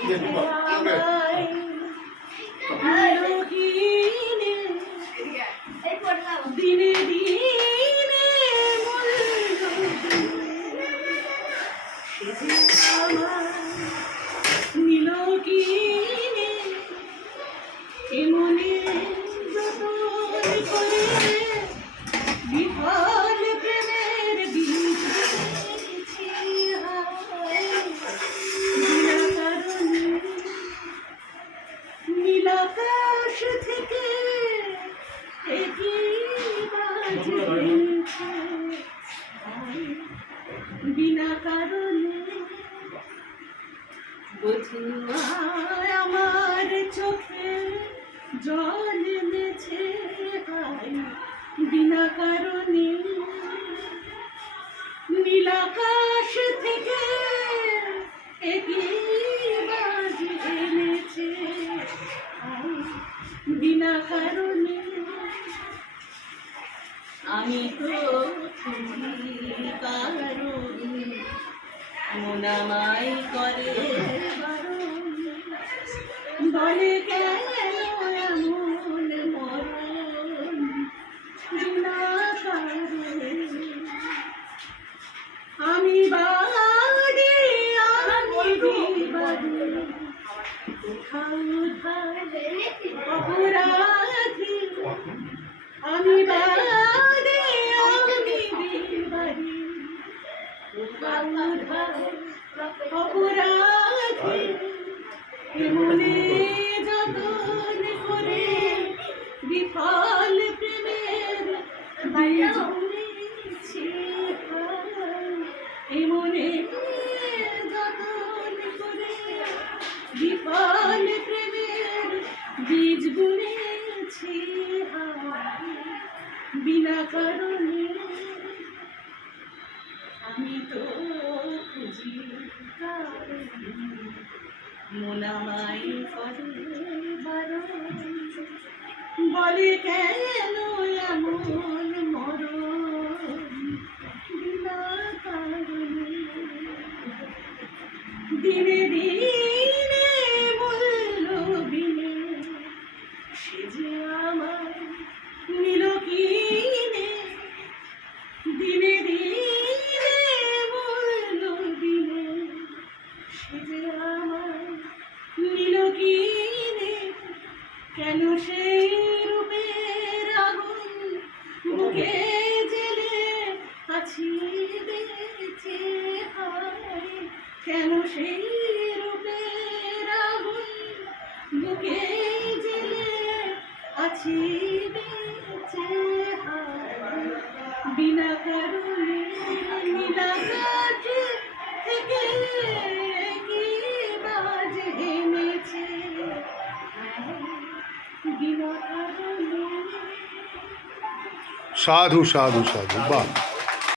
দিনে বিনা কারণে আমার চোখে জল এনেছে বিনা কারণে নীলাকাশ থেকে বাজে এনেছে বিনা কারণে আমি তো মোনামাই করে। বলে কেন আমি বাড়ি আমি বিবাদী কোথাও অপরাধী মনে যতন করে বিফল প্রেমের এমনে যতন করে বিফল প্রেমের বীজ বিনা কারণে আমি তো খুঁজি মোনামাই কেন এমন মর দিনে দিনে কেন সেই রূপের আগুন বুকে জেলে আছি বেঁচে হায় কেন সেই সাধু সাধু সাধু বাহ।